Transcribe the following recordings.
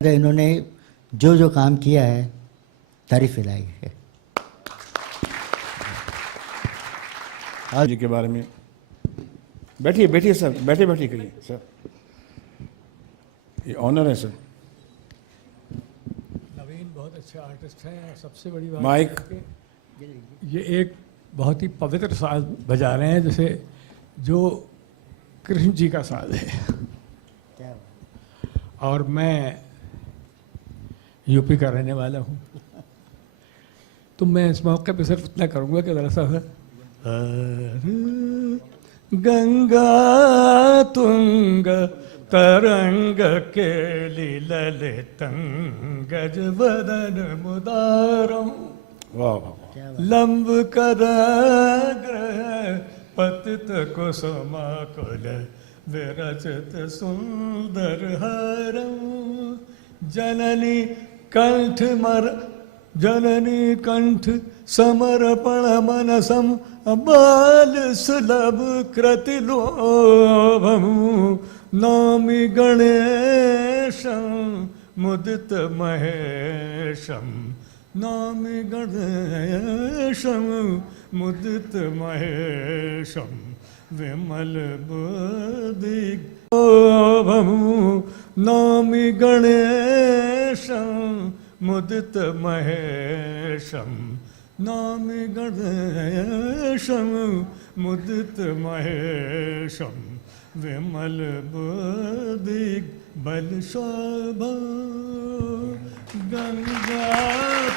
इन्होंने जो जो काम किया है तारीफ लायक है। आज जी के बारे में बैठिए बैठिए सर, बैठे बैठिए करिए सर, ये ऑनर है सर। नवीन बहुत अच्छे आर्टिस्ट हैं और सबसे बड़ी बात माइक। है कि ये एक बहुत ही पवित्र साज बजा रहे हैं, जैसे जो कृष्ण जी का साज है। और मैं यूपी का रहने वाला हूँ, तो मैं इस मौके पे सिर्फ इतना करूँगा कि ज़रा सा गंगा तुंग तरंग के ललितंगज वदन मुदारम वाह वाह, लंब कराग्र पतित कुसुमाकुल विरचित सुंदर हरम जननी कंठ समर्पण मनसम बाल सुलभ कृतिलोभम नौमि गणेशम मुदित महेशम नौमि गणेशम मुदित महेशम विमल बुद्धि नौमि गणेशम मुदित महेशम नौमि गणेशम मुदित महेशम विमल बुद्धि बल शोभा गंगा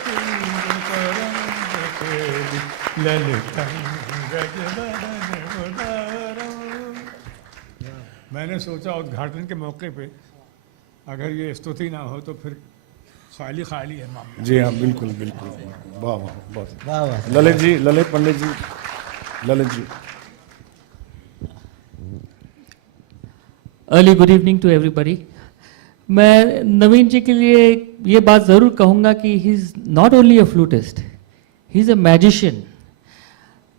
तुंग तरंग केलि ललितंगज वदन मुदारम। मैंने सोचा उद्घाटन के मौके पे अगर ये स्तुति ना हो तो फिर खाली खाली है मामला। जी हाँ, बिल्कुल बिल्कुल, वाह वाह, बहुत वाह वाह। Lalit ji, Lalit Pandit ji, Lalit ji. Early good evening to everybody. मैं नवीन जी के लिए ये बात ज़रूर कहूँगा कि he is not only a flautist, he is a magician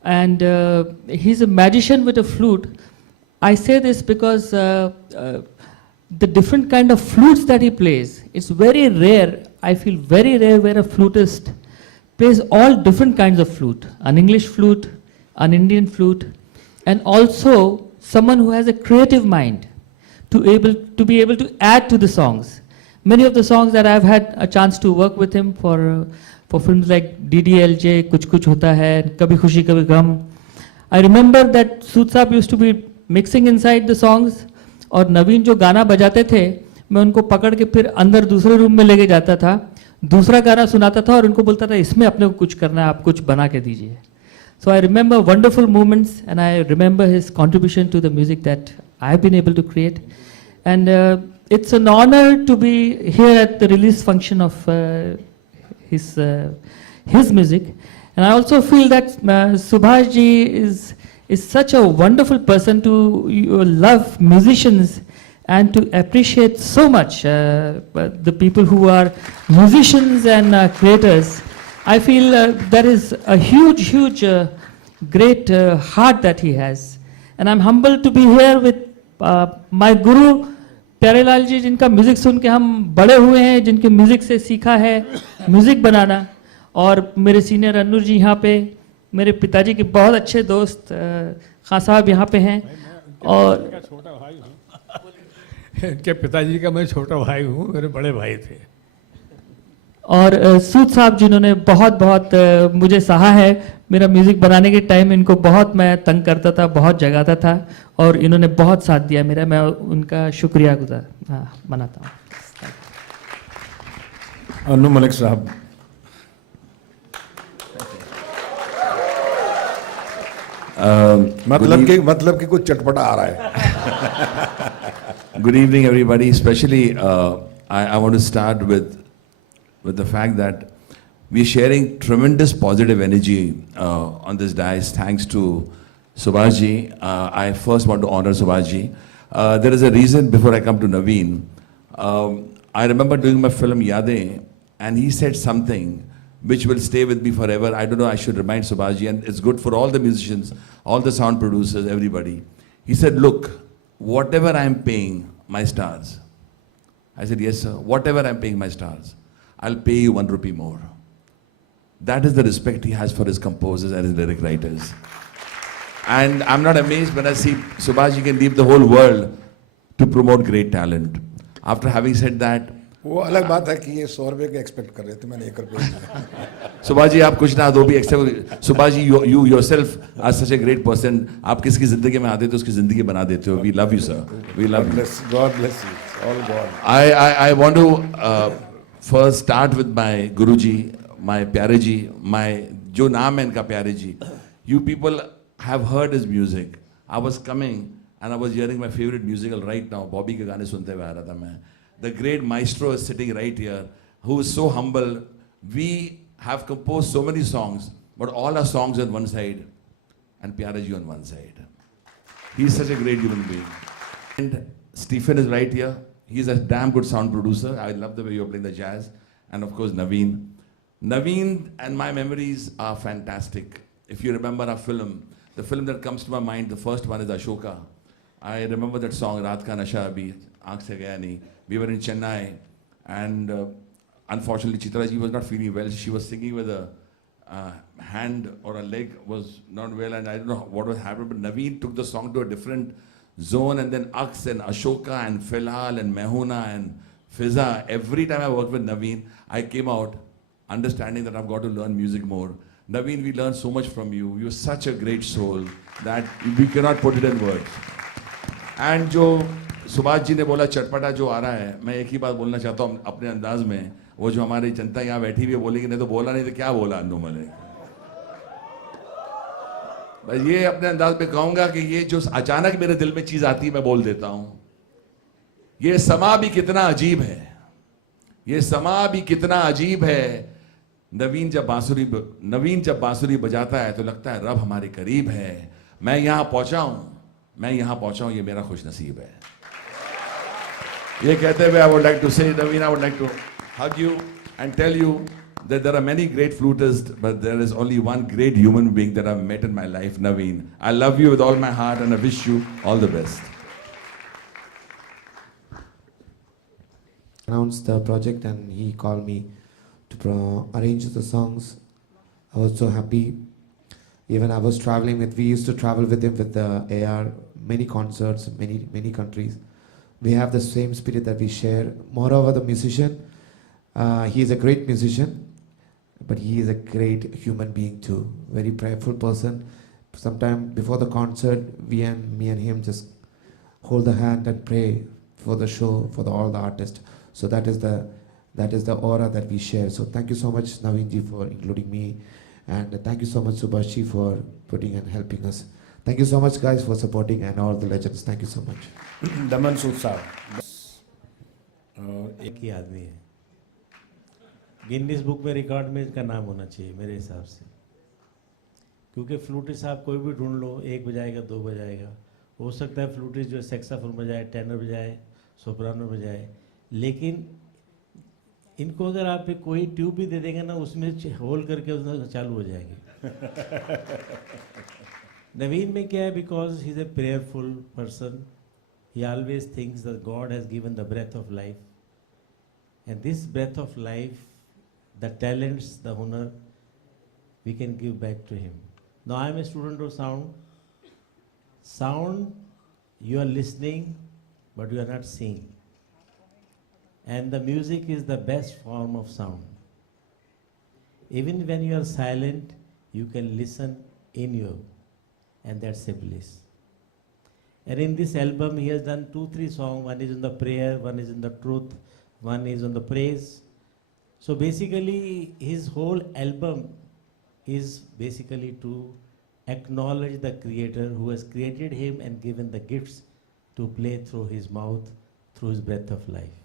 and he's a magician with a flute. I say this because the different kind of flutes that he plays, it's very rare, I feel very rare where a flutist plays all different kinds of flute, an English flute, an Indian flute, and also someone who has a creative mind to be able to add to the songs. Many of the songs that I've had a chance to work with him for films like DDLJ, Kuch Kuch Hota Hai, Kabhi Khushi Kabhi Gham. I remember that Sood Saab used to be mixing inside the songs, और नवीन जो गाना बजाते थे मैं उनको पकड़ के फिर अंदर दूसरे रूम में लेके जाता था, दूसरा गाना सुनाता था और उनको बोलता था इसमें अपने को कुछ करना है, आप कुछ बना के दीजिए. So I remember wonderful moments and I remember his contribution to the music that I have been able to create. And it's an honor to be here at the release function of his music. And I also feel that Subhash ji is such a wonderful person to love musicians and to appreciate so much the people who are musicians and creators. I feel there is a huge great heart that he has. And I'm humbled to be here with my guru Pyarelal जी, जिनका music सुन के हम बड़े हुए हैं, जिनके music से सीखा है म्यूज़िक बनाना, और मेरे सीनियर अन्नूर जी यहाँ पे, मेरे पिताजी के बहुत अच्छे दोस्त खान साहब यहाँ पे हैं, और छोटा भाई हूँ इनके पिताजी का मैं छोटा भाई हूँ, मेरे बड़े भाई थे। और सूद साहब जिन्होंने बहुत मुझे सहा है। मेरा म्यूज़िक बनाने के टाइम इनको बहुत मैं तंग करता था, बहुत जगाता था, और इन्होंने बहुत साथ दिया मेरा, मैं उनका शुक्रिया गुजार मनाता हूँ। अन्नू मलिक साहब। मतलब कि कुछ चटपटा आ रहा है। Good evening, everybody. Especially, I want to start with the fact that we're sharing tremendous positive energy on this dais. Thanks to Subhash ji. I first want to honor Subhash ji. There is a reason before I come to Naveen. I remember doing my film Yadein, and he said something which will stay with me forever. I don't know, I should remind Subhash ji, and it's good for all the musicians, all the sound producers, everybody. He said, look, whatever I'm paying my stars, I said, yes, sir. Whatever I'm paying my stars, I'll pay you 1 rupee more. That is the respect he has for his composers and his lyric writers. And I'm not amazed when I see Subhash ji can leave the whole world to promote great talent. After having said that, वो अलग बात है कि ये 100 रुपये के expect कर रहे थे, मैंने 1 रुपये दिया। सुभाष जी आप कुछ ना दो भी except, Subhash ji you yourself are such a great person. आप किसकी जिंदगी में आते तो उसकी जिंदगी बना देते हो. We love you, sir. We love you. God bless you. All God. I want to first start with my Guruji, my Pyare ji, my जो नाम है इनका प्यारे जी. You people have heard his music. I was coming and I was hearing my favorite musical right now. Bobby के गाने सुनते हुए आ रहा था मैं. The great maestro is sitting right here, who is so humble. We have composed so many songs, but all our songs on one side and Pyare ji on one side. He's such a great human being. And Stephen is right here. He's a damn good sound producer. I love the way you're playing the jazz. And of course, Naveen. Naveen and my memories are fantastic. If you remember our film, the film that comes to my mind, the first one is Ashoka. I remember that song, Raat Ka Nasha Abhi, Aankh Se Gaya Nahi. We were in Chennai, and unfortunately, Chitra ji was not feeling well. She was singing with a hand or a leg was not well, and I don't know what was happening. But Naveen took the song to a different zone, and then Aks and Ashoka and Filhal and Mehuna and Fiza. Every time I worked with Naveen, I came out understanding that I've got to learn music more. Naveen, we learned so much from you. You're such a great soul that we cannot put it in words. And जो सुभाष जी ने बोला चटपटा जो आ रहा है, मैं एक ही बात बोलना चाहता हूँ अपने अंदाज में. वो जो हमारी जनता यहाँ बैठी हुई है बोलेगी नहीं तो बोला नहीं तो क्या बोला अन्नू मले. बस ये अपने अंदाज में कहूँगा कि ये जो अचानक मेरे दिल में चीज़ आती है मैं बोल देता हूँ. ये समा भी कितना अजीब है, ये समा भी कितना अजीब है. नवीन जब बांसुरी बजाता है तो लगता है रब हमारे करीब है. मैं यहाँ पहुँचा हूँ, ये मेरा खुश नसीब है. ये कहते हुए I would like to say, Naveen, I would like to hug you and tell you that there are many great flutists, but there is only one great human being that I've met in my life, Naveen. I love you with all my heart and I wish you all the best. Announced the project and he called me to arrange the songs. I was so happy. Even I was traveling we used to travel with him with the AR, many concerts, many countries. We have the same spirit that we share. Moreover, the musician, he is a great musician, but he is a great human being too. Very prayerful person. Sometime before the concert, me and him just hold the hand and pray for the show, for all the artists. So that is the aura that we share. So thank you so much, Naveen ji, for including me, and thank you so much, Subhash ji, for putting and helping us. Thank you so much, guys, for supporting and all the legends. Thank you so much. दमन सूद साहब एक ही आदमी है. Guinness book में record में इसका नाम होना चाहिए मेरे हिसाब से, क्योंकि फ्लूटिस्ट आप कोई भी ढूंढ लो, 1 बजाएगा 2 बजाएगा. हो सकता है फ्लूटिस्ट जो सेक्साफोन बजाए, टेनर बजाए, सोप्रानो बजाए, लेकिन इनको अगर आप कोई ट्यूब भी दे देंगे ना, उसमें होल करके उसमें चालू हो जाएंगे. नवीन में क्या है, because he is a prayerful person. He always thinks that God has given the breath of life, and this breath of life, the talents, the honor, we can give back to him. Now I am a student of sound. Sound, you are listening, but you are not seeing. And the music is the best form of sound. Even when you are silent, you can listen in you, and that's a bliss. And in this album, he has done 2-3 songs. One is on the prayer, one is on the truth, one is on the praise. So basically, his whole album is basically to acknowledge the Creator who has created him and given the gifts to play through his mouth, through his breath of life.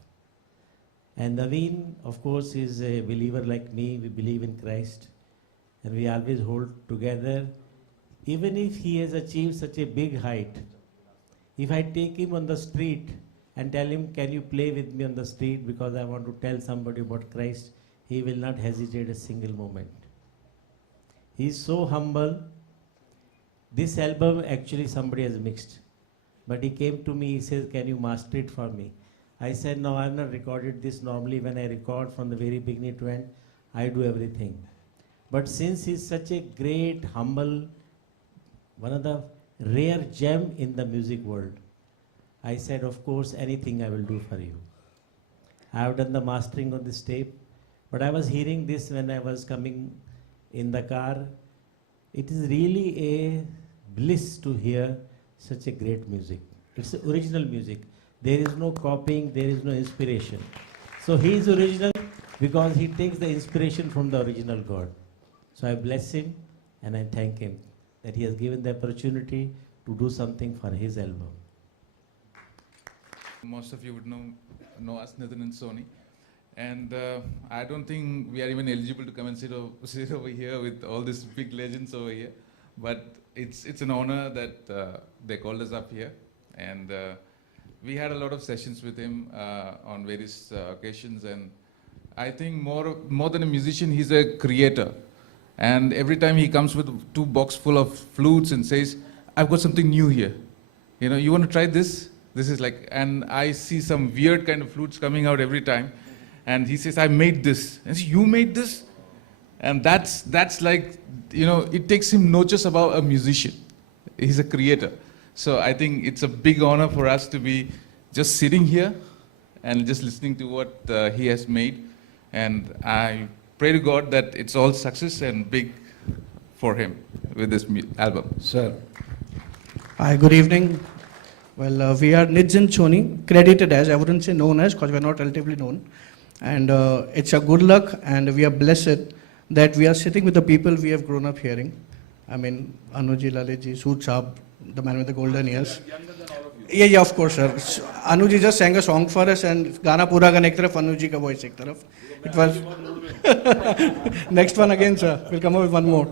And Naveen, of course, is a believer like me. We believe in Christ, and we always hold together. Even if he has achieved such a big height, if I take him on the street and tell him, can you play with me on the street because I want to tell somebody about Christ, he will not hesitate a single moment. He is so humble. This album actually somebody has mixed, but he came to me, he says, can you master it for me? I said, no, I've not recorded this. Normally when I record from the very beginning to end, I do everything. But since he's such a great, humble, one of the rare gem in the music world, I said, of course, anything I will do for you. I have done the mastering on this tape, but I was hearing this when I was coming in the car. It is really a bliss to hear such a great music. It's original music. There is no copying, there is no inspiration. So he is original because he takes the inspiration from the original God. So I bless him and I thank him that he has given the opportunity to do something for his album. Most of you would know us, Nitin and Sony. And I don't think we are even eligible to come and sit over here with all these big legends over here. But it's an honor that they called us up here. And we had a lot of sessions with him on various occasions. And I think more than a musician, he's a creator. And every time he comes with 2 boxes full of flutes and says, I've got something new here. You know, you want to try this? This is like, and I see some weird kind of flutes coming out every time. And he says, I made this. And I say, you made this? And that's like, you know, it takes him not just about a musician. He's a creator. So I think it's a big honor for us to be just sitting here and just listening to what he has made. And I pray to God that it's all success and big for him with this album. Sir. Hi, good evening. Well, we are Nitin Choni, credited as, I wouldn't say known as, because we are not relatively known. And it's a good luck, and we are blessed that we are sitting with the people we have grown up hearing. I mean, Anuji, Laliji, Sood Saab, the man with the golden ears. Yeah, of course, sir. Anuji just sang a song for us, and Gana Pura ka ek taraf, Anuji ka voice ek taraf. It was next one again, sir. We'll come up with one more.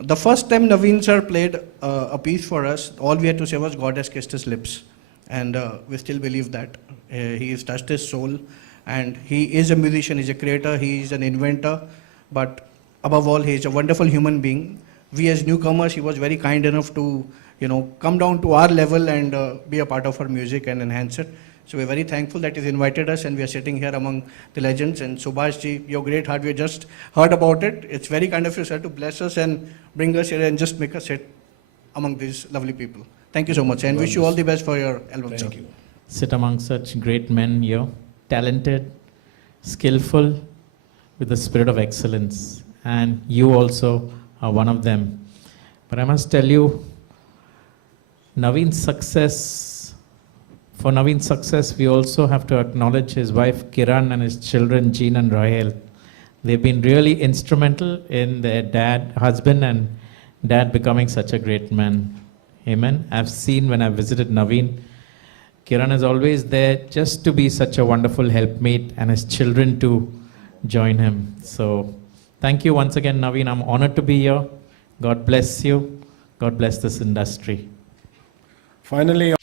The first time Naveen sir played a piece for us, all we had to say was God has kissed his lips. And we still believe that. He has touched his soul. And he is a musician, he's a creator, he is an inventor. But above all, he is a wonderful human being. We as newcomers, he was very kind enough to, you know, come down to our level and be a part of our music and enhance it. So we're very thankful that he's invited us, and we are sitting here among the legends. And Subhash ji, your great heart, we just heard about it. It's very kind of you, sir, to bless us and bring us here and just make us sit among these lovely people. Thank you so much, and wish you all the best for your album, sir. Thank you. Sit among such great men here, talented, skillful, with the spirit of excellence. And you also are one of them. But I must tell you, Naveen's success, for Naveen's success, we also have to acknowledge his wife Kiran and his children Jean and Rahel. They've been really instrumental in their husband and dad becoming such a great man. Amen. I've seen when I visited Naveen, Kiran is always there just to be such a wonderful helpmate, and his children to join him. So thank you once again, Naveen. I'm honored to be here. God bless you. God bless this industry. Finally,